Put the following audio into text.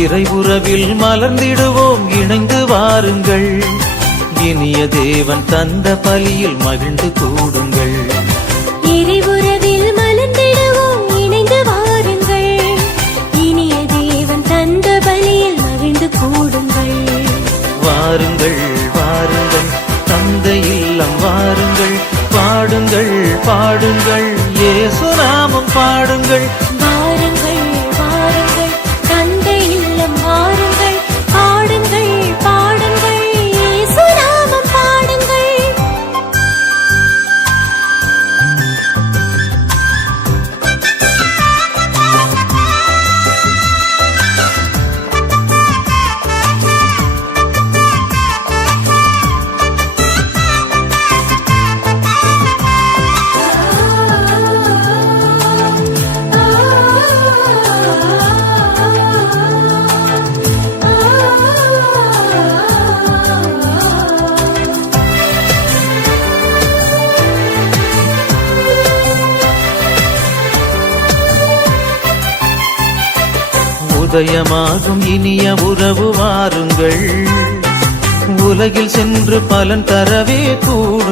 இறையுறவில் மலர்ந்திடுவோம் இணைந்து வாருங்கள். இனிய தேவன் தந்த பலியில் மகிழ்ந்து கூடுங்கள். இறையுறவில் மலர்ந்திடுவோம் இணைந்து வாருங்கள். இனிய தேவன் தந்த பலியில் மகிழ்ந்து கூடுங்கள். வாருங்கள் வாருங்கள் தந்தை இல்லம் வாருங்கள். பாடுங்கள் பாடுங்கள் இயேசு நாமம் பாடுங்கள். வாருங்கள் வாருங்கள் தந்தை இல்லம் வாருங்கள். பாடுங்கள் பாடுங்கள் இயேசு நாமம் பாடுங்கள். உதயமாகும் இனிய உறவு வாருங்கள். உலகில் சென்று பலன் தரவே கூடும்.